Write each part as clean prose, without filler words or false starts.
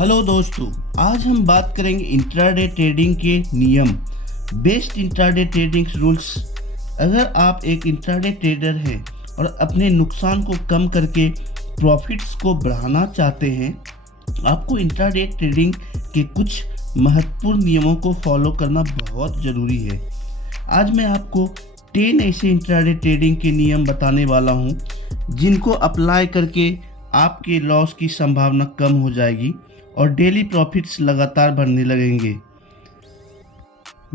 Hello दोस्तों, आज हम बात करेंगे इंट्राडे ट्रेडिंग के नियम, बेस्ट इंट्राडे ट्रेडिंग रूल्स। अगर आप एक इंट्राडे ट्रेडर हैं और अपने नुकसान को कम करके प्रॉफिट्स को बढ़ाना चाहते हैं, आपको इंट्राडे ट्रेडिंग के कुछ महत्वपूर्ण नियमों को फॉलो करना बहुत ज़रूरी है। आज मैं आपको 10 ऐसे इंट्राडे ट्रेडिंग के नियम बताने वाला हूं, जिनको अप्लाई करके आपके लॉस की संभावना कम हो जाएगी और डेली प्रॉफिट्स लगातार बढ़ने लगेंगे।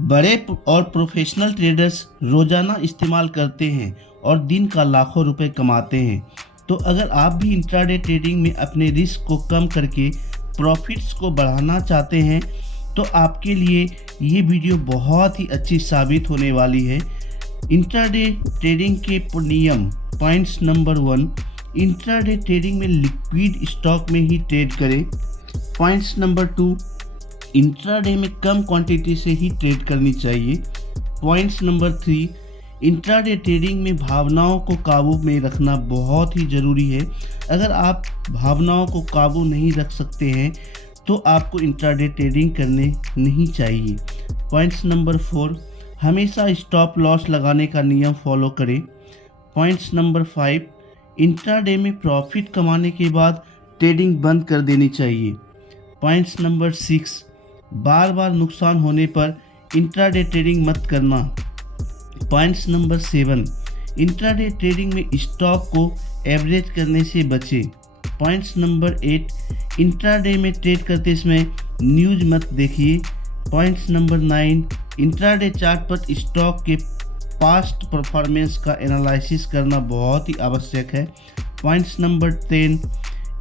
बड़े और प्रोफेशनल ट्रेडर्स रोज़ाना इस्तेमाल करते हैं और दिन का लाखों रुपए कमाते हैं। तो अगर आप भी इंट्राडे ट्रेडिंग में अपने रिस्क को कम करके प्रॉफिट्स को बढ़ाना चाहते हैं, तो आपके लिए ये वीडियो बहुत ही अच्छी साबित होने वाली है। इंट्राडे ट्रेडिंग के नियम। पॉइंट्स नंबर 1, इंट्राडे ट्रेडिंग में लिक्विड स्टॉक में ही ट्रेड करें। पॉइंट्स नंबर 2, इंट्राडे में कम क्वांटिटी से ही ट्रेड करनी चाहिए। पॉइंट्स नंबर 3, इंट्राडे ट्रेडिंग में भावनाओं को काबू में रखना बहुत ही ज़रूरी है। अगर आप भावनाओं को काबू नहीं रख सकते हैं तो आपको इंट्राडे ट्रेडिंग करने नहीं चाहिए। पॉइंट्स नंबर 4, हमेशा स्टॉप लॉस लगाने का नियम फॉलो करें। पॉइंट्स नंबर 5, इंट्राडे में प्रॉफिट कमाने के बाद ट्रेडिंग बंद कर देनी चाहिए। पॉइंट्स नंबर 6, बार बार नुकसान होने पर इंट्राडे ट्रेडिंग मत करना। पॉइंट्स नंबर 7, इंट्राडे ट्रेडिंग में स्टॉक को एवरेज करने से बचें। पॉइंट्स नंबर 8, इंट्राडे में ट्रेड करते समय न्यूज़ मत देखिए। पॉइंट्स नंबर 9, इंट्राडे चार्ट पर स्टॉक के पास्ट परफॉर्मेंस का एनालिसिस करना बहुत ही आवश्यक है। पॉइंट्स नंबर 10,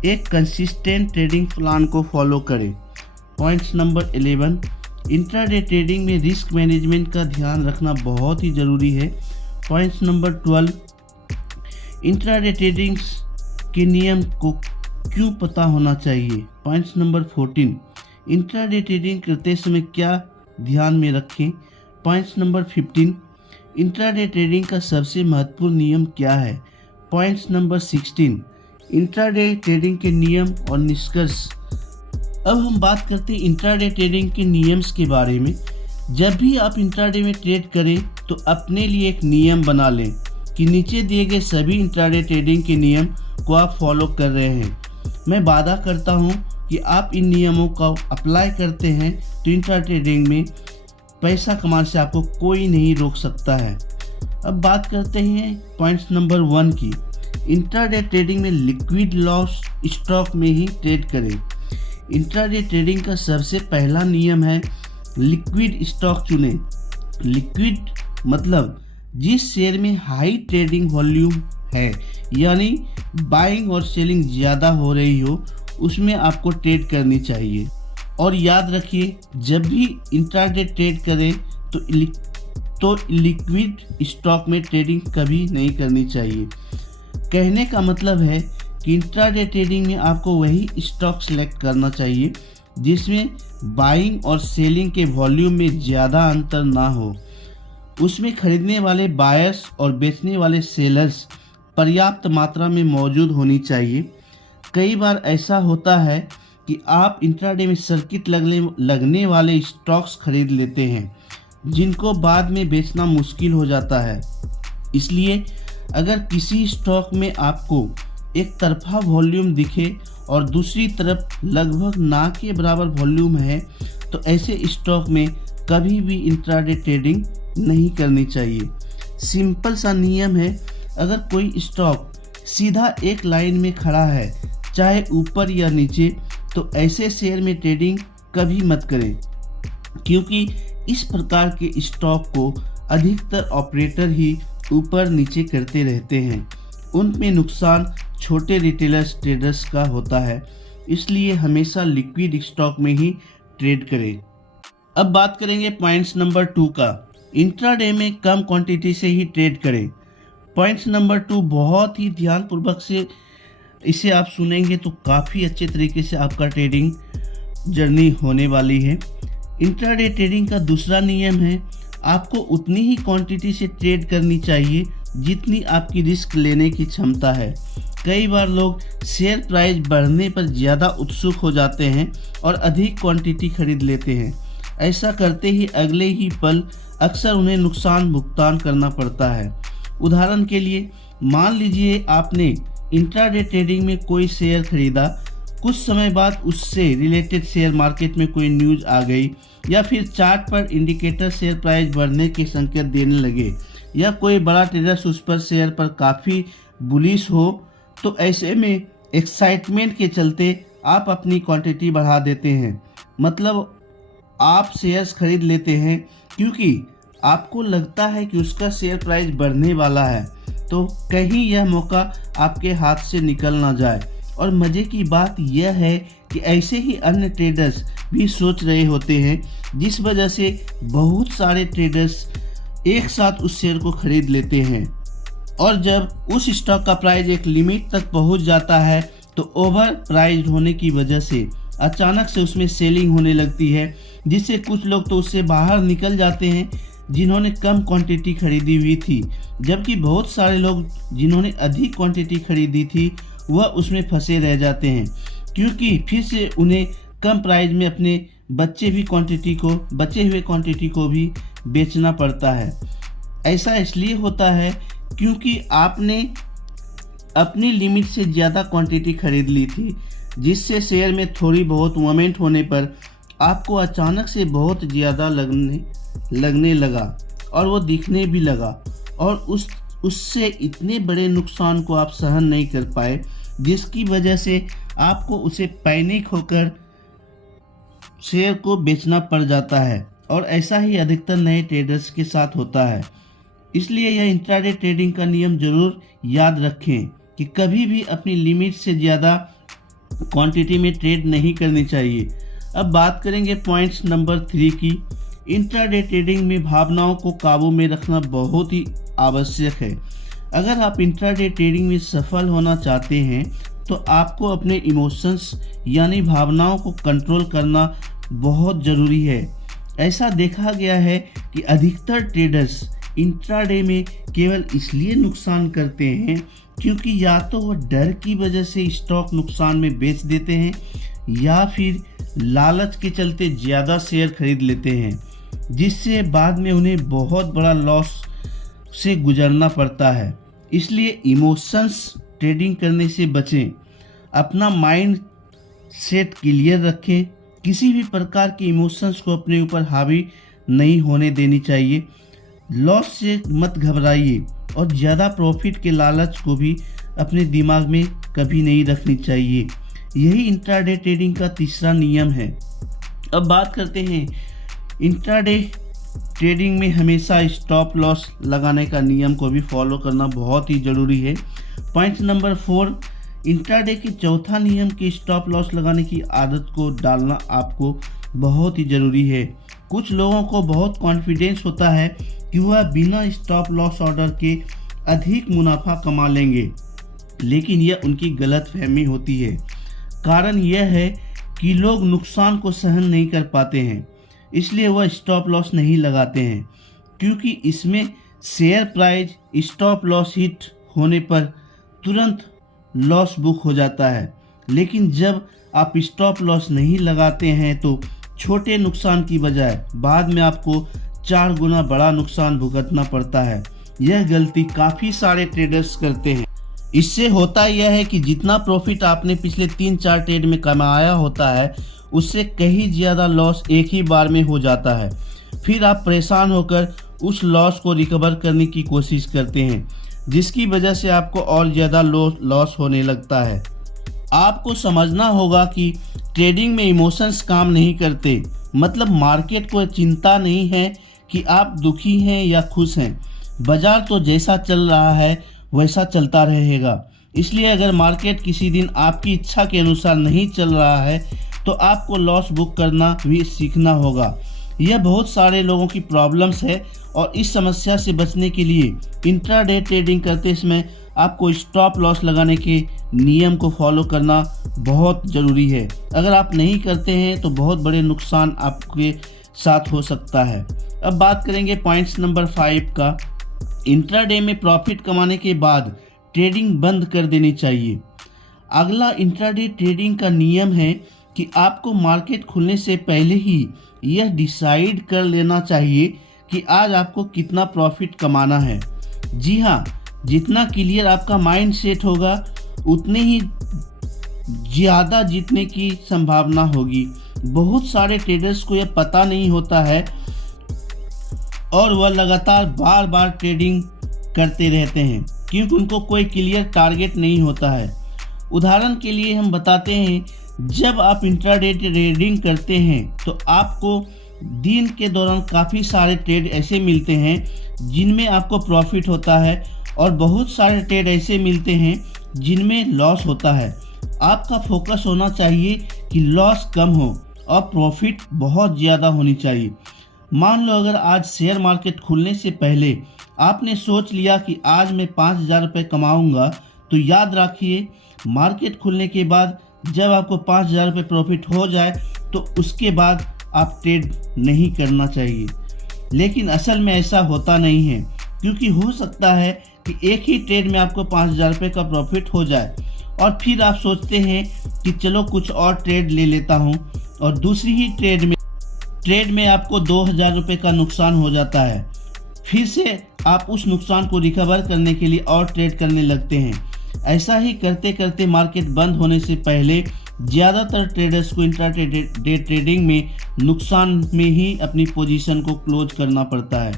एक कंसिस्टेंट ट्रेडिंग प्लान को फॉलो करें। पॉइंट्स नंबर 11, इंट्राडे ट्रेडिंग में रिस्क मैनेजमेंट का ध्यान रखना बहुत ही ज़रूरी है। पॉइंट्स नंबर 12, इंट्राडे ट्रेडिंग के नियम को क्यों पता होना चाहिए। पॉइंट्स नंबर 14, इंट्राडे ट्रेडिंग करते समय क्या ध्यान में रखें। पॉइंट्स नंबर 15, इंट्राडे ट्रेडिंग का सबसे महत्वपूर्ण नियम क्या है। पॉइंट्स नंबर 16, इंट्राडे ट्रेडिंग के नियम और निष्कर्ष। अब हम बात करते हैं इंट्राडे ट्रेडिंग के नियम्स के बारे में। जब भी आप इंट्राडे में ट्रेड करें तो अपने लिए एक नियम बना लें कि नीचे दिए गए सभी इंट्राडे ट्रेडिंग के नियम को आप फॉलो कर रहे हैं। मैं वादा करता हूं कि आप इन नियमों का अप्लाई करते हैं तो इंट्राडे ट्रेडिंग में पैसा कमाने से आपको कोई नहीं रोक सकता है। अब बात करते हैं पॉइंट्स नंबर 1 की। इंट्राडे ट्रेडिंग में लिक्विड लॉस स्टॉक में ही ट्रेड करें। इंट्राडे ट्रेडिंग का सबसे पहला नियम है लिक्विड स्टॉक चुनें। लिक्विड मतलब जिस शेयर में हाई ट्रेडिंग वॉल्यूम है, यानी बाइंग और सेलिंग ज़्यादा हो रही हो, उसमें आपको ट्रेड करनी चाहिए। और याद रखिए, जब भी इंट्राडे ट्रेड करें तो लिक्विड स्टॉक में ट्रेडिंग कभी नहीं करनी चाहिए। कहने का मतलब है कि इंट्राडे ट्रेडिंग में आपको वही स्टॉक सेलेक्ट करना चाहिए जिसमें बाइंग और सेलिंग के वॉल्यूम में ज़्यादा अंतर ना हो। उसमें खरीदने वाले बायर्स और बेचने वाले सेलर्स पर्याप्त मात्रा में मौजूद होनी चाहिए। कई बार ऐसा होता है कि आप इंट्राडे में सर्किट लगने वाले स्टॉक्स खरीद लेते हैं, जिनको बाद में बेचना मुश्किल हो जाता है। इसलिए अगर किसी स्टॉक में आपको एक तरफा वॉल्यूम दिखे और दूसरी तरफ लगभग ना के बराबर वॉल्यूम है, तो ऐसे स्टॉक में कभी भी इंट्राडे ट्रेडिंग नहीं करनी चाहिए। सिंपल सा नियम है, अगर कोई स्टॉक सीधा एक लाइन में खड़ा है, चाहे ऊपर या नीचे, तो ऐसे शेयर में ट्रेडिंग कभी मत करें, क्योंकि इस प्रकार के स्टॉक को अधिकतर ऑपरेटर ही ऊपर नीचे करते रहते हैं। उनमें नुकसान छोटे रिटेलर्स ट्रेडर्स का होता है। इसलिए हमेशा लिक्विड स्टॉक में ही ट्रेड करें। अब बात करेंगे पॉइंट्स नंबर 2 का। इंट्राडे में कम क्वांटिटी से ही ट्रेड करें। पॉइंट्स नंबर 2 बहुत ही ध्यानपूर्वक से इसे आप सुनेंगे तो काफ़ी अच्छे तरीके से आपका ट्रेडिंग जर्नी होने वाली है। इंट्राडे ट्रेडिंग का दूसरा नियम है, आपको उतनी ही क्वांटिटी से ट्रेड करनी चाहिए जितनी आपकी रिस्क लेने की क्षमता है। कई बार लोग शेयर प्राइस बढ़ने पर ज़्यादा उत्सुक हो जाते हैं और अधिक क्वांटिटी खरीद लेते हैं। ऐसा करते ही अगले ही पल अक्सर उन्हें नुकसान भुगतान करना पड़ता है। उदाहरण के लिए मान लीजिए आपने इंट्राडे ट्रेडिंग में कोई शेयर खरीदा, कुछ समय बाद उससे रिलेटेड शेयर मार्केट में कोई न्यूज़ आ गई या फिर चार्ट पर इंडिकेटर शेयर प्राइस बढ़ने के संकेत देने लगे या कोई बड़ा ट्रेडर्स उस पर शेयर पर काफ़ी बुलिश हो, तो ऐसे में एक्साइटमेंट के चलते आप अपनी क्वांटिटी बढ़ा देते हैं। मतलब आप शेयर्स खरीद लेते हैं क्योंकि आपको लगता है कि उसका शेयर प्राइस बढ़ने वाला है, तो कहीं यह मौका आपके हाथ से निकल ना जाए। और मज़े की बात यह है कि ऐसे ही अन्य ट्रेडर्स भी सोच रहे होते हैं, जिस वजह से बहुत सारे ट्रेडर्स एक साथ उस शेयर को खरीद लेते हैं और जब उस स्टॉक का प्राइस एक लिमिट तक पहुंच जाता है तो ओवर प्राइस्ड होने की वजह से अचानक से उसमें सेलिंग होने लगती है, जिससे कुछ लोग तो उससे बाहर निकल जाते हैं जिन्होंने कम क्वांटिटी खरीदी हुई थी, जबकि बहुत सारे लोग जिन्होंने अधिक क्वांटिटी खरीदी थी वह उसमें फंसे रह जाते हैं, क्योंकि फिर से उन्हें कम प्राइस में अपने बचे हुए क्वांटिटी को भी बेचना पड़ता है। ऐसा इसलिए होता है क्योंकि आपने अपनी लिमिट से ज़्यादा क्वांटिटी खरीद ली थी, जिससे शेयर में थोड़ी बहुत मूवमेंट होने पर आपको अचानक से बहुत ज़्यादा लगने लगा और वो दिखने भी लगा और उससे इतने बड़े नुकसान को आप सहन नहीं कर पाए, जिसकी वजह से आपको उसे पैनिक होकर शेयर को बेचना पड़ जाता है। और ऐसा ही अधिकतर नए ट्रेडर्स के साथ होता है। इसलिए यह इंट्राडे ट्रेडिंग का नियम ज़रूर याद रखें कि कभी भी अपनी लिमिट से ज़्यादा क्वांटिटी में ट्रेड नहीं करनी चाहिए। अब बात करेंगे पॉइंट्स नंबर 3 की। इंट्राडे ट्रेडिंग में भावनाओं को काबू में रखना बहुत ही आवश्यक है। अगर आप इंट्राडे ट्रेडिंग में सफल होना चाहते हैं तो आपको अपने इमोशंस यानी भावनाओं को कंट्रोल करना बहुत ज़रूरी है। ऐसा देखा गया है कि अधिकतर ट्रेडर्स इंट्राडे में केवल इसलिए नुकसान करते हैं क्योंकि या तो वह डर की वजह से स्टॉक नुकसान में बेच देते हैं या फिर लालच के चलते ज़्यादा शेयर खरीद लेते हैं, जिससे बाद में उन्हें बहुत बड़ा लॉस से गुजरना पड़ता है। इसलिए इमोशंस ट्रेडिंग करने से बचें, अपना माइंड सेट क्लियर रखें, किसी भी प्रकार के इमोशंस को अपने ऊपर हावी नहीं होने देनी चाहिए। लॉस से मत घबराइए और ज़्यादा प्रॉफिट के लालच को भी अपने दिमाग में कभी नहीं रखनी चाहिए। यही इंट्राडे ट्रेडिंग का तीसरा नियम है। अब बात करते हैं इंट्राडे ट्रेडिंग में हमेशा स्टॉप लॉस लगाने का नियम को भी फॉलो करना बहुत ही ज़रूरी है। पॉइंट नंबर 4, इंट्राडे के चौथा नियम की स्टॉप लॉस लगाने की आदत को डालना आपको बहुत ही ज़रूरी है। कुछ लोगों को बहुत कॉन्फिडेंस होता है कि वह बिना स्टॉप लॉस ऑर्डर के अधिक मुनाफा कमा लेंगे, लेकिन यह उनकी गलतफहमी होती है। कारण यह है कि लोग नुकसान को सहन नहीं कर पाते हैं, इसलिए वह स्टॉप लॉस नहीं लगाते हैं, क्योंकि इसमें share price stop loss hit होने पर तुरंत लॉस बुक हो जाता है। लेकिन जब आप स्टॉप लॉस नहीं लगाते हैं तो छोटे नुकसान की बजाय बाद में आपको 4 गुना बड़ा नुकसान भुगतना पड़ता है। यह गलती काफ़ी सारे ट्रेडर्स करते हैं। इससे होता यह है कि जितना प्रॉफिट आपने पिछले 3-4 ट्रेड में कमाया होता है, उससे कहीं ज़्यादा लॉस एक ही बार में हो जाता है। फिर आप परेशान होकर उस लॉस को रिकवर करने की कोशिश करते हैं, जिसकी वजह से आपको और ज़्यादा लॉस होने लगता है। आपको समझना होगा कि ट्रेडिंग में इमोशंस काम नहीं करते। मतलब मार्केट को चिंता नहीं है कि आप दुखी हैं या खुश हैं। बाजार तो जैसा चल रहा है वैसा चलता रहेगा। इसलिए अगर मार्केट किसी दिन आपकी इच्छा के अनुसार नहीं चल रहा है तो आपको लॉस बुक करना भी सीखना होगा। यह बहुत सारे लोगों की प्रॉब्लम्स है और इस समस्या से बचने के लिए इंट्राडे ट्रेडिंग करते समय आपको स्टॉप लॉस लगाने के नियम को फॉलो करना बहुत ज़रूरी है। अगर आप नहीं करते हैं तो बहुत बड़े नुकसान आपके साथ हो सकता है। अब बात करेंगे पॉइंट्स नंबर 5 का। इंट्राडे में प्रॉफिट कमाने के बाद ट्रेडिंग बंद कर देनी चाहिए। अगला इंट्राडे ट्रेडिंग का नियम है कि आपको मार्केट खुलने से पहले ही यह डिसाइड कर लेना चाहिए कि आज आपको कितना प्रॉफिट कमाना है। जी हाँ, जितना क्लियर आपका माइंड सेट होगा उतने ही ज़्यादा जीतने की संभावना होगी। बहुत सारे ट्रेडर्स को यह पता नहीं होता है और वह लगातार बार बार ट्रेडिंग करते रहते हैं क्योंकि उनको कोई क्लियर टारगेट नहीं होता है। उदाहरण के लिए हम बताते हैं, जब आप इंट्राडे ट्रेडिंग करते हैं तो आपको दिन के दौरान काफ़ी सारे ट्रेड ऐसे मिलते हैं जिनमें आपको प्रॉफिट होता है और बहुत सारे ट्रेड ऐसे मिलते हैं जिनमें लॉस होता है। आपका फोकस होना चाहिए कि लॉस कम हो और प्रॉफिट बहुत ज़्यादा होनी चाहिए। मान लो अगर आज शेयर मार्केट खुलने से पहले आपने सोच लिया कि आज मैं 5,000 रुपये कमाऊँगा, तो याद रखिए मार्केट खुलने के बाद जब आपको 5,000 रुपये प्रॉफिट हो जाए तो उसके बाद आप ट्रेड नहीं करना चाहिए। लेकिन असल में ऐसा होता नहीं है, क्योंकि हो सकता है कि एक ही ट्रेड में आपको 5,000 रुपये का प्रॉफिट हो जाए और फिर आप सोचते हैं कि चलो कुछ और ट्रेड ले लेता हूं, और दूसरी ही ट्रेड में आपको 2,000 रुपये का नुकसान हो जाता है। फिर से आप उस नुकसान को रिकवर करने के लिए और ट्रेड करने लगते हैं। ऐसा ही करते करते मार्केट बंद होने से पहले ज़्यादातर ट्रेडर्स को इंट्राडे ट्रेडिंग में नुकसान में ही अपनी पोजीशन को क्लोज करना पड़ता है।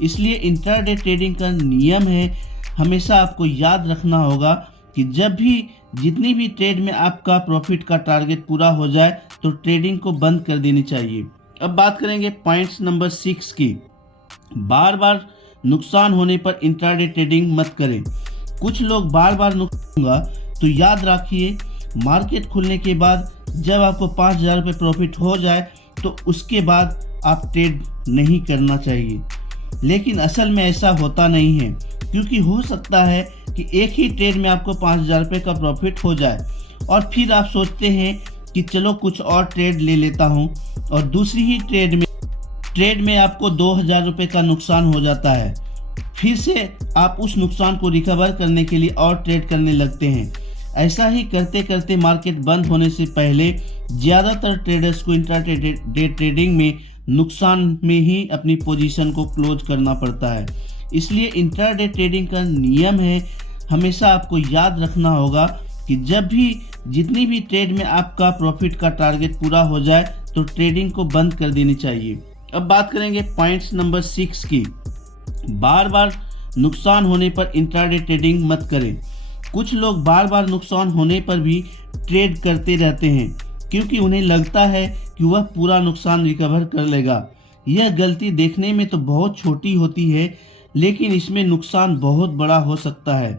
इसलिए इंट्राडे ट्रेडिंग का नियम है, हमेशा आपको याद रखना होगा कि जब भी जितनी भी ट्रेड में आपका प्रॉफिट का टारगेट पूरा हो जाए तो ट्रेडिंग को बंद कर देनी चाहिए। अब बात करेंगे पॉइंट्स नंबर 6 की। बार बार नुकसान होने पर इंट्राडे ट्रेडिंग मत करें। कुछ लोग बार बार नुकसान होगा, तो याद रखिए मार्केट खुलने के बाद जब आपको 5,000 रुपये प्रॉफिट हो जाए तो उसके बाद आप ट्रेड नहीं करना चाहिए। लेकिन असल में ऐसा होता नहीं है, क्योंकि हो सकता है कि एक ही ट्रेड में आपको 5,000 रुपये का प्रॉफिट हो जाए और फिर आप सोचते हैं कि चलो कुछ और ट्रेड ले लेता हूं, और दूसरी ही ट्रेड में आपको 2,000 रुपये का नुकसान हो जाता है। फिर से आप उस नुकसान को रिकवर करने के लिए और ट्रेड करने लगते हैं। ऐसा ही करते करते मार्केट बंद होने से पहले ज़्यादातर ट्रेडर्स को इंट्राडे ट्रेडिंग में नुकसान में ही अपनी पोजीशन को क्लोज करना पड़ता है। इसलिए इंट्राडे ट्रेडिंग का नियम है, हमेशा आपको याद रखना होगा कि जब भी जितनी भी ट्रेड में आपका प्रॉफिट का टारगेट पूरा हो जाए तो ट्रेडिंग को बंद कर देनी चाहिए। अब बात करेंगे पॉइंट्स नंबर 6 की। बार बार नुकसान होने पर इंट्राडे ट्रेडिंग मत करें। कुछ लोग बार बार नुकसान होने पर भी ट्रेड करते रहते हैं क्योंकि उन्हें लगता है कि वह पूरा नुकसान रिकवर कर लेगा। यह गलती देखने में तो बहुत छोटी होती है, लेकिन इसमें नुकसान बहुत बड़ा हो सकता है।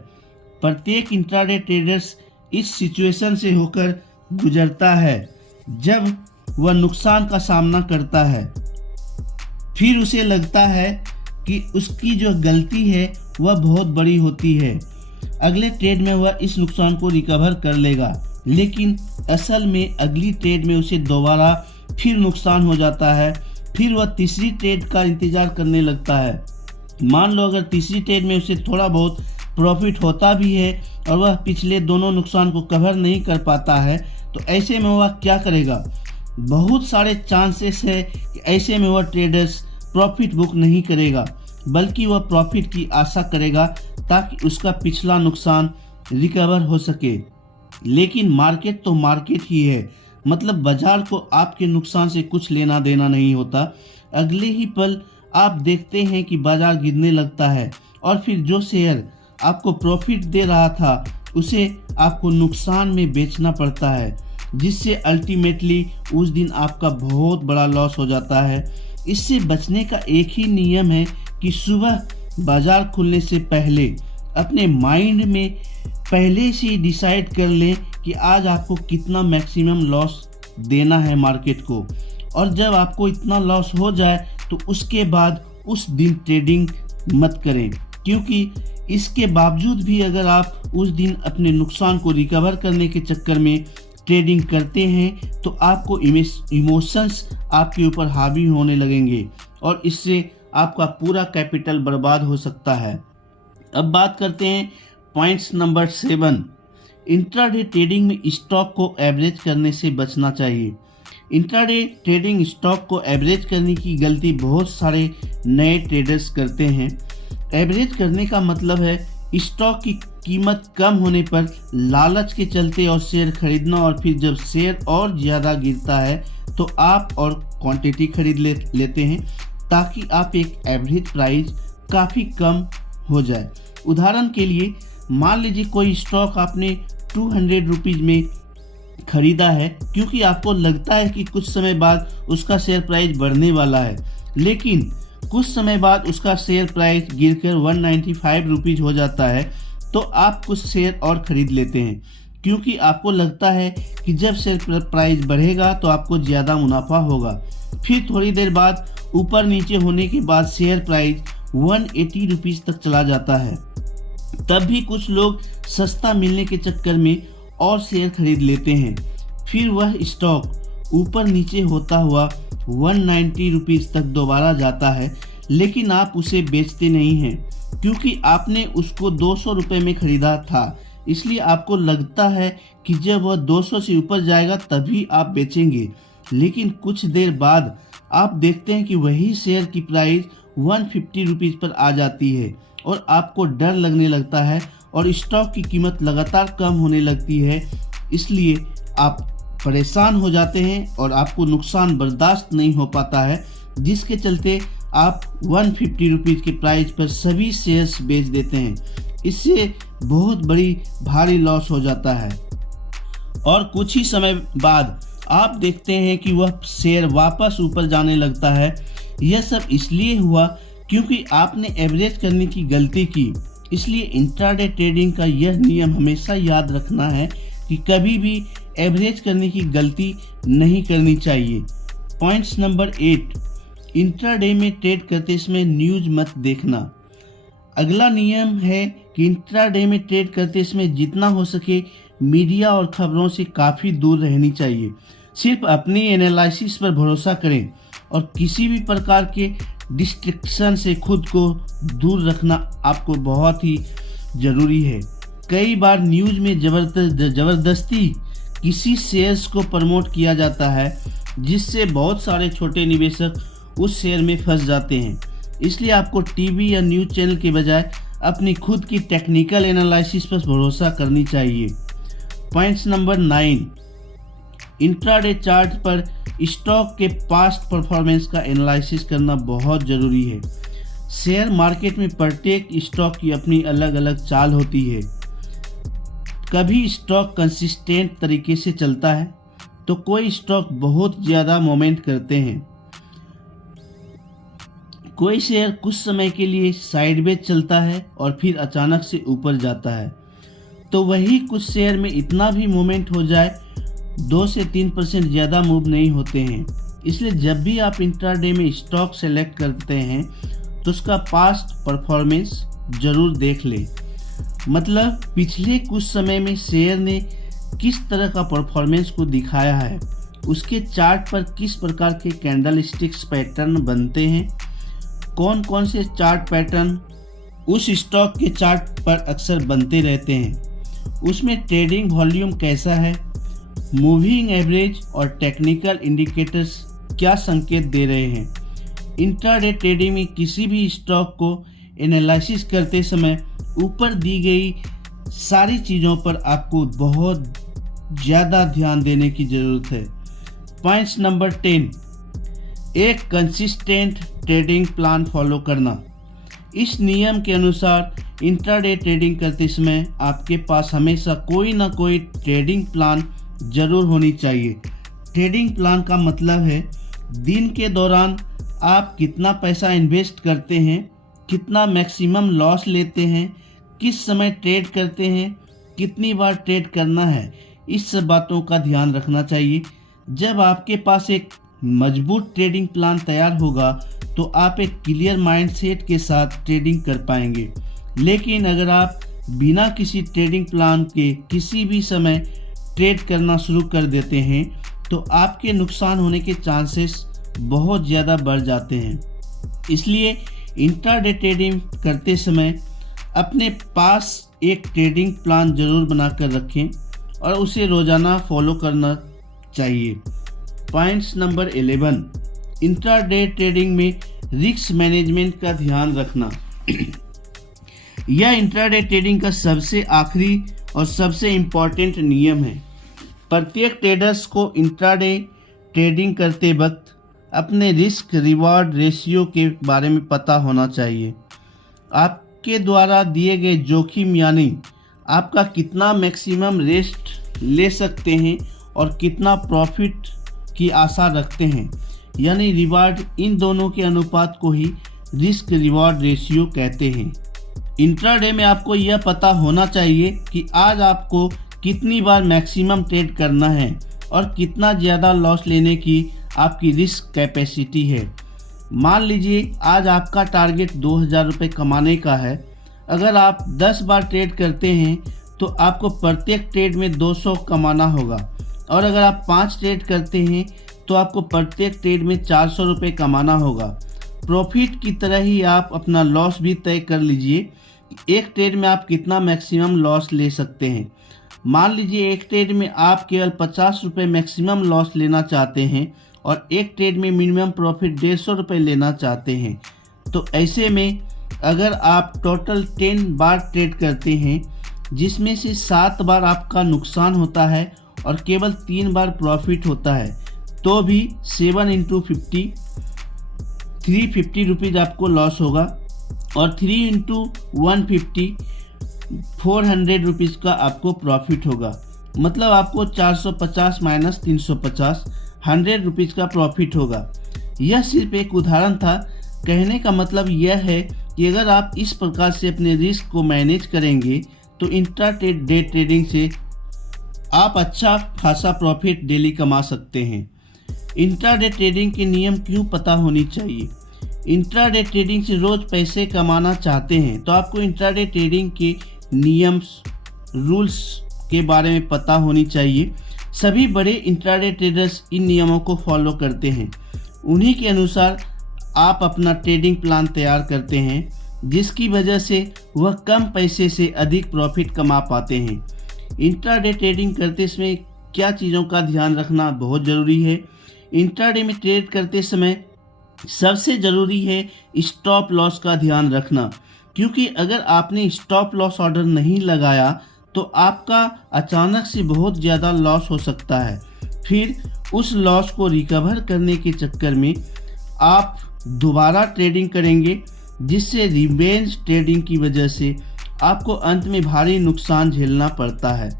प्रत्येक इंट्राडे ट्रेडर्स इस सिचुएशन से होकर गुजरता है जब वह नुकसान का सामना करता है। फिर उसे लगता है कि उसकी जो गलती है वह बहुत बड़ी होती है। अगले ट्रेड में वह इस नुकसान को रिकवर कर लेगा, लेकिन असल में अगली ट्रेड में उसे दोबारा फिर नुकसान हो जाता है। फिर वह तीसरी ट्रेड का इंतज़ार करने लगता है। मान लो अगर तीसरी ट्रेड में उसे थोड़ा बहुत प्रॉफिट होता भी है और वह पिछले दोनों नुकसान को कवर नहीं कर पाता है, तो ऐसे में वह क्या करेगा? बहुत सारे चांसेस है कि ऐसे में वह ट्रेडर्स प्रॉफिट बुक नहीं करेगा, बल्कि वह प्रॉफिट की आशा करेगा ताकि उसका पिछला नुकसान रिकवर हो सके। लेकिन मार्केट तो मार्केट ही है, मतलब बाजार को आपके नुकसान से कुछ लेना देना नहीं होता। अगले ही पल आप देखते हैं कि बाजार गिरने लगता है और फिर जो शेयर आपको प्रॉफिट दे रहा था उसे आपको नुकसान में बेचना पड़ता है, जिससे अल्टीमेटली उस दिन आपका बहुत बड़ा लॉस हो जाता है। इससे बचने का एक ही नियम है कि सुबह बाजार खुलने से पहले अपने माइंड में पहले से ही डिसाइड कर लें कि आज आपको कितना मैक्सिमम लॉस देना है मार्केट को, और जब आपको इतना लॉस हो जाए तो उसके बाद उस दिन ट्रेडिंग मत करें, क्योंकि इसके बावजूद भी अगर आप उस दिन अपने नुकसान को रिकवर करने के चक्कर में ट्रेडिंग करते हैं तो आपको इमोशंस आपके ऊपर हावी होने लगेंगे और इससे आपका पूरा कैपिटल बर्बाद हो सकता है। अब बात करते हैं पॉइंट्स नंबर 7, इंट्राडे ट्रेडिंग में स्टॉक को एवरेज करने से बचना चाहिए। इंट्राडे ट्रेडिंग स्टॉक को एवरेज करने की गलती बहुत सारे नए ट्रेडर्स करते हैं। एवरेज करने का मतलब है स्टॉक की कीमत कम होने पर लालच के चलते और शेयर खरीदना, और फिर जब शेयर और ज़्यादा गिरता है तो आप और क्वांटिटी खरीद लेते हैं ताकि आप एक एवरेज प्राइस काफ़ी कम हो जाए। उदाहरण के लिए मान लीजिए कोई स्टॉक आपने 200 रुपीज़ में खरीदा है क्योंकि आपको लगता है कि कुछ समय बाद उसका शेयर प्राइस बढ़ने वाला है, लेकिन कुछ समय बाद उसका शेयर प्राइस गिरकर 195 रुपीज़ हो जाता है, तो आप कुछ शेयर और ख़रीद लेते हैं क्योंकि आपको लगता है कि जब शेयर प्राइस बढ़ेगा तो आपको ज़्यादा मुनाफा होगा। फिर थोड़ी देर बाद ऊपर नीचे होने के बाद शेयर प्राइस 180 रुपीज़ तक चला जाता है। तब भी कुछ लोग सस्ता मिलने के चक्कर में और शेयर खरीद लेते हैं। फिर वह स्टॉक ऊपर नीचे होता हुआ 190 रुपीज़ तक दोबारा जाता है, लेकिन आप उसे बेचते नहीं हैं क्योंकि आपने उसको 200 रुपये में ख़रीदा था। इसलिए आपको लगता है कि जब वह 200 से ऊपर जाएगा तभी आप बेचेंगे, लेकिन कुछ देर बाद आप देखते हैं कि वही शेयर की प्राइस 150 रुपीज़ पर आ जाती है और आपको डर लगने लगता है और स्टॉक की कीमत लगातार कम होने लगती है। इसलिए आप परेशान हो जाते हैं और आपको नुकसान बर्दाश्त नहीं हो पाता है, जिसके चलते आप 150 रुपीज़ के प्राइस पर सभी शेयर्स बेच देते हैं। इससे बहुत बड़ी भारी लॉस हो जाता है और कुछ ही समय बाद आप देखते हैं कि वह शेयर वापस ऊपर जाने लगता है। यह सब इसलिए हुआ क्योंकि आपने एवरेज करने की गलती की। इसलिए इंट्राडे ट्रेडिंग का यह नियम हमेशा याद रखना है कि कभी भी एवरेज करने की गलती नहीं करनी चाहिए। पॉइंट्स नंबर 8, इंट्राडे में ट्रेड करते समय न्यूज़ मत देखना। अगला नियम है कि इंट्राडे में ट्रेड करते समय जितना हो सके मीडिया और खबरों से काफ़ी दूर रहनी चाहिए। सिर्फ अपनी एनालिसिस पर भरोसा करें और किसी भी प्रकार के डिस्ट्रैक्शन से खुद को दूर रखना आपको बहुत ही ज़रूरी है। कई बार न्यूज़ में ज़बरदस्ती किसी शेयर्स को प्रमोट किया जाता है, जिससे बहुत सारे छोटे निवेशक उस शेयर में फंस जाते हैं। इसलिए आपको टीवी या न्यूज़ चैनल के बजाय अपनी खुद की टेक्निकल एनालिसिस पर भरोसा करनी चाहिए। पॉइंट्स नंबर 9, इंट्राडे चार्ट पर स्टॉक के पास्ट परफॉर्मेंस का एनालिसिस करना बहुत ज़रूरी है। शेयर मार्केट में प्रत्येक स्टॉक की अपनी अलग अलग चाल होती है। कभी स्टॉक कंसिस्टेंट तरीके से चलता है तो कोई स्टॉक बहुत ज़्यादा मोमेंट करते हैं। कोई शेयर कुछ समय के लिए साइडवेज चलता है और फिर अचानक से ऊपर जाता है। तो वही कुछ शेयर में इतना भी मूवमेंट हो जाए 2 से 3% ज़्यादा मूव नहीं होते हैं। इसलिए जब भी आप इंट्राडे में स्टॉक सेलेक्ट करते हैं तो उसका पास्ट परफॉर्मेंस ज़रूर देख लें। मतलब पिछले कुछ समय में शेयर ने किस तरह का परफॉर्मेंस को दिखाया है, उसके चार्ट पर किस प्रकार के कैंडल स्टिक्स पैटर्न बनते हैं, कौन कौन से चार्ट पैटर्न उस स्टॉक के चार्ट पर अक्सर बनते रहते हैं, उसमें ट्रेडिंग वॉल्यूम कैसा है, मूविंग एवरेज और टेक्निकल इंडिकेटर्स क्या संकेत दे रहे हैं। इंट्राडे ट्रेडिंग में किसी भी स्टॉक को एनालिसिस करते समय ऊपर दी गई सारी चीज़ों पर आपको बहुत ज़्यादा ध्यान देने की ज़रूरत है। पॉइंट्स नंबर 10, एक कंसिस्टेंट ट्रेडिंग प्लान फॉलो करना। इस नियम के अनुसार इंट्राडे ट्रेडिंग करते समय आपके पास हमेशा कोई ना कोई ट्रेडिंग प्लान ज़रूर होनी चाहिए। ट्रेडिंग प्लान का मतलब है दिन के दौरान आप कितना पैसा इन्वेस्ट करते हैं, कितना मैक्सिमम लॉस लेते हैं, किस समय ट्रेड करते हैं, कितनी बार ट्रेड करना है। इस सब बातों का ध्यान रखना चाहिए। जब आपके पास एक मजबूत ट्रेडिंग प्लान तैयार होगा तो आप एक क्लियर माइंडसेट के साथ ट्रेडिंग कर पाएंगे। लेकिन अगर आप बिना किसी ट्रेडिंग प्लान के किसी भी समय ट्रेड करना शुरू कर देते हैं तो आपके नुकसान होने के चांसेस बहुत ज़्यादा बढ़ जाते हैं। इसलिए इंट्राडे ट्रेडिंग करते समय अपने पास एक ट्रेडिंग प्लान ज़रूर बनाकर रखें और उसे रोज़ाना फॉलो करना चाहिए। पॉइंट्स नंबर 11, इंट्राडे ट्रेडिंग में रिस्क मैनेजमेंट का ध्यान रखना। यह इंट्राडे ट्रेडिंग का सबसे आखिरी और सबसे इम्पॉर्टेंट नियम है। प्रत्येक ट्रेडर्स को इंट्राडे ट्रेडिंग करते वक्त अपने रिस्क रिवार्ड रेशियो के बारे में पता होना चाहिए। आपके द्वारा दिए गए जोखिम यानी आपका कितना मैक्सिमम रिस्क ले सकते हैं और कितना प्रॉफिट की आशा रखते हैं, यानी रिवार्ड, इन दोनों के अनुपात को ही रिस्क रिवार्ड रेशियो कहते हैं। इंट्राडे में आपको यह पता होना चाहिए कि आज आपको कितनी बार मैक्सिमम ट्रेड करना है और कितना ज़्यादा लॉस लेने की आपकी रिस्क कैपेसिटी है। मान लीजिए आज आपका टारगेट 2000 रुपये कमाने का है। अगर आप 10 बार ट्रेड करते हैं तो आपको प्रत्येक ट्रेड में 200 कमाना होगा, और अगर आप 5 ट्रेड करते हैं तो आपको प्रत्येक ट्रेड में 400 रुपये कमाना होगा। प्रॉफिट की तरह ही आप अपना लॉस भी तय कर लीजिए। एक ट्रेड में आप कितना मैक्सिमम लॉस ले सकते हैं। मान लीजिए एक ट्रेड में आप केवल 50 रुपये मैक्सिमम लॉस लेना चाहते हैं और एक ट्रेड में मिनिमम प्रॉफिट 150 रुपये लेना चाहते हैं। तो ऐसे में अगर आप टोटल 10 बार ट्रेड करते हैं, जिसमें से 7 बार आपका नुकसान होता है और केवल 3 बार प्रॉफिट होता है, तो भी 7 × 50 350 रुपीज़ आपको लॉस होगा, और 3 × 150 400 रुपीज़ का आपको प्रॉफिट होगा। मतलब आपको 450 माइनस 350 100 रुपीज़ का प्रॉफिट होगा। यह सिर्फ एक उदाहरण था। कहने का मतलब यह है कि अगर आप इस प्रकार से अपने रिस्क को मैनेज करेंगे तो इंट्राडे ट्रेडिंग से आप अच्छा खासा प्रॉफिट डेली कमा सकते हैं। इंट्राडे ट्रेडिंग के नियम क्यों पता होनी चाहिए? इंट्राडे ट्रेडिंग से रोज़ पैसे कमाना चाहते हैं तो आपको इंट्राडे ट्रेडिंग के नियम रूल्स के बारे में पता होनी चाहिए। सभी बड़े इंट्राडे ट्रेडर्स इन नियमों को फॉलो करते हैं। उन्हीं के अनुसार आप अपना ट्रेडिंग प्लान तैयार करते हैं, जिसकी वजह से वह कम पैसे से अधिक प्रॉफिट कमा पाते हैं। इंट्राडे ट्रेडिंग करते समय क्या चीज़ों का ध्यान रखना बहुत ज़रूरी है? इंट्राडे में ट्रेड करते समय सबसे ज़रूरी है स्टॉप लॉस का ध्यान रखना, क्योंकि अगर आपने स्टॉप लॉस ऑर्डर नहीं लगाया तो आपका अचानक से बहुत ज़्यादा लॉस हो सकता है। फिर उस लॉस को रिकवर करने के चक्कर में आप दोबारा ट्रेडिंग करेंगे, जिससे रिवेंज ट्रेडिंग की वजह से आपको अंत में भारी नुकसान झेलना पड़ता है।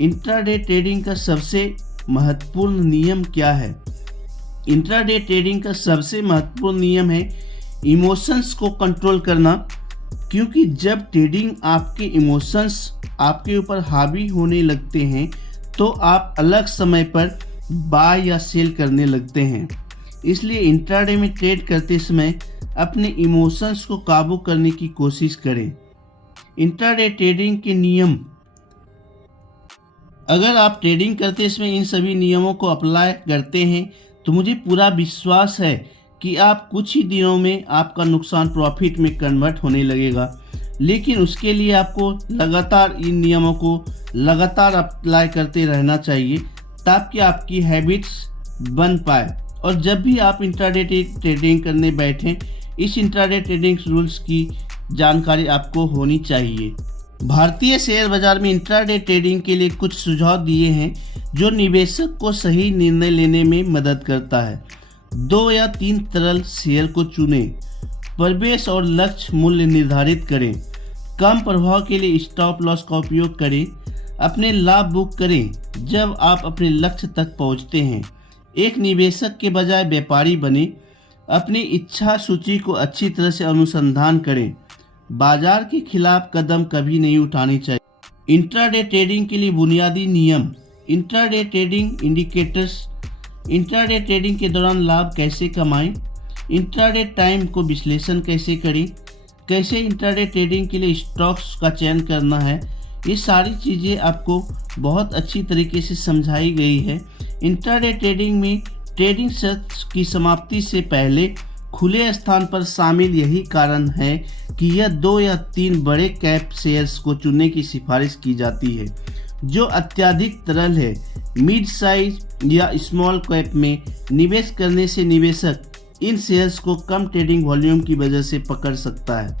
इंट्राडे ट्रेडिंग का सबसे महत्वपूर्ण नियम क्या है? इंट्राडे ट्रेडिंग का सबसे महत्वपूर्ण नियम है इमोशंस को कंट्रोल करना, क्योंकि जब ट्रेडिंग आपके इमोशंस आपके ऊपर हावी होने लगते हैं तो आप अलग समय पर बाय या सेल करने लगते हैं। इसलिए इंट्राडे में ट्रेड करते समय अपने इमोशंस को काबू करने की कोशिश करें। इंट्राडे ट्रेडिंग के नियम, अगर आप ट्रेडिंग करते समय इन सभी नियमों को अप्लाई करते हैं तो मुझे पूरा विश्वास है कि आप कुछ ही दिनों में आपका नुकसान प्रॉफिट में कन्वर्ट होने लगेगा। लेकिन उसके लिए आपको लगातार इन नियमों को लगातार अप्लाई करते रहना चाहिए, ताकि आपकी हैबिट्स बन पाए। और जब भी आप इंट्राडे ट्रेडिंग करने बैठें, इस इंट्राडे ट्रेडिंग रूल्स की जानकारी आपको होनी चाहिए। भारतीय शेयर बाजार में इंट्राडे ट्रेडिंग के लिए कुछ सुझाव दिए हैं जो निवेशक को सही निर्णय लेने में मदद करता है। 2 या 3 तरल शेयर को चुनें। प्रवेश और लक्ष्य मूल्य निर्धारित करें। कम प्रभाव के लिए स्टॉप लॉस का उपयोग करें। अपने लाभ बुक करें जब आप अपने लक्ष्य तक पहुंचते हैं। एक निवेशक के बजाय व्यापारी बने। अपनी इच्छा सूची को अच्छी तरह से अनुसंधान करें। बाजार के खिलाफ कदम कभी नहीं उठानी चाहिए। इंट्राडे ट्रेडिंग के लिए बुनियादी नियम। Intraday trading indicators. Intraday trading के दौरान लाभ कैसे कमाएं? इंट्राडे टाइम को विश्लेषण कैसे करें? कैसे इंट्राडे ट्रेडिंग के लिए स्टॉक्स का चयन करना है? ये सारी चीज़ें आपको बहुत अच्छी तरीके से समझाई गई है। इंट्राडे ट्रेडिंग में ट्रेडिंग सत्र की समाप्ति से पहले खुले स्थान पर शामिल यही कारण है कि यह 2 या 3 बड़े कैप शेयर्स को चुनने की सिफारिश की जाती है जो अत्यधिक तरल है। मिड साइज या स्मॉल कैप में निवेश करने से निवेशक इन शेयर्स को कम ट्रेडिंग वॉल्यूम की वजह से पकड़ सकता है।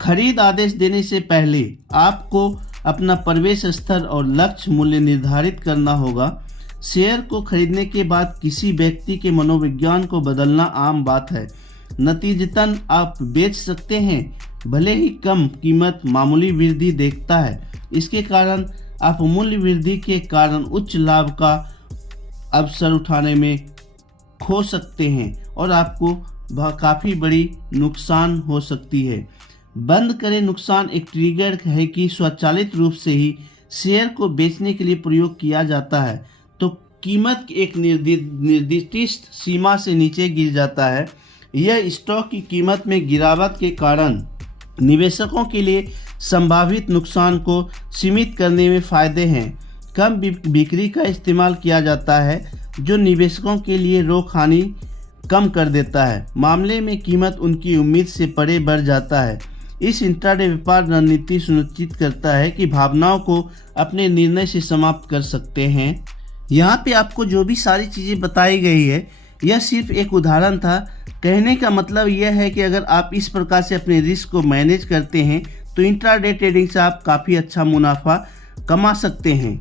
खरीद आदेश देने से पहले आपको अपना प्रवेश स्तर और लक्ष्य मूल्य निर्धारित करना होगा। शेयर को खरीदने के बाद किसी व्यक्ति के मनोविज्ञान को बदलना आम बात है। नतीजतन आप बेच सकते हैं, भले ही कम कीमत मामूली वृद्धि देखता है। इसके कारण आप मूल्य वृद्धि के कारण उच्च लाभ का अवसर उठाने में खो सकते हैं और आपको काफ़ी बड़ी नुकसान हो सकती है। बंद करें नुकसान एक ट्रिगर है कि स्वचालित रूप से ही शेयर को बेचने के लिए प्रयोग किया जाता है तो कीमत एक निर्दिष्ट सीमा से नीचे गिर जाता है। यह स्टॉक की कीमत में गिरावट के कारण निवेशकों के लिए संभावित नुकसान को सीमित करने में फ़ायदे हैं। कम बिक्री का इस्तेमाल किया जाता है जो निवेशकों के लिए रोक हानि कम कर देता है। मामले में कीमत उनकी उम्मीद से परे बढ़ जाता है। इस इंट्राडे व्यापार रणनीति सुनिश्चित करता है कि भावनाओं को अपने निर्णय से समाप्त कर सकते हैं। यहाँ पे आपको जो भी सारी चीज़ें बताई गई है यह सिर्फ एक उदाहरण था। कहने का मतलब यह है कि अगर आप इस प्रकार से अपने रिस्क को मैनेज करते हैं तो इंट्राडे ट्रेडिंग से आप काफ़ी अच्छा मुनाफा कमा सकते हैं।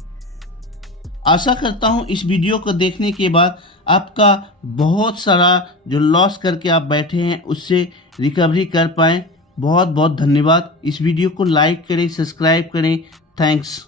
आशा करता हूँ इस वीडियो को देखने के बाद आपका बहुत सारा जो लॉस करके आप बैठे हैं उससे रिकवरी कर पाएँ। बहुत बहुत धन्यवाद। इस वीडियो को लाइक करें, सब्सक्राइब करें। थैंक्स।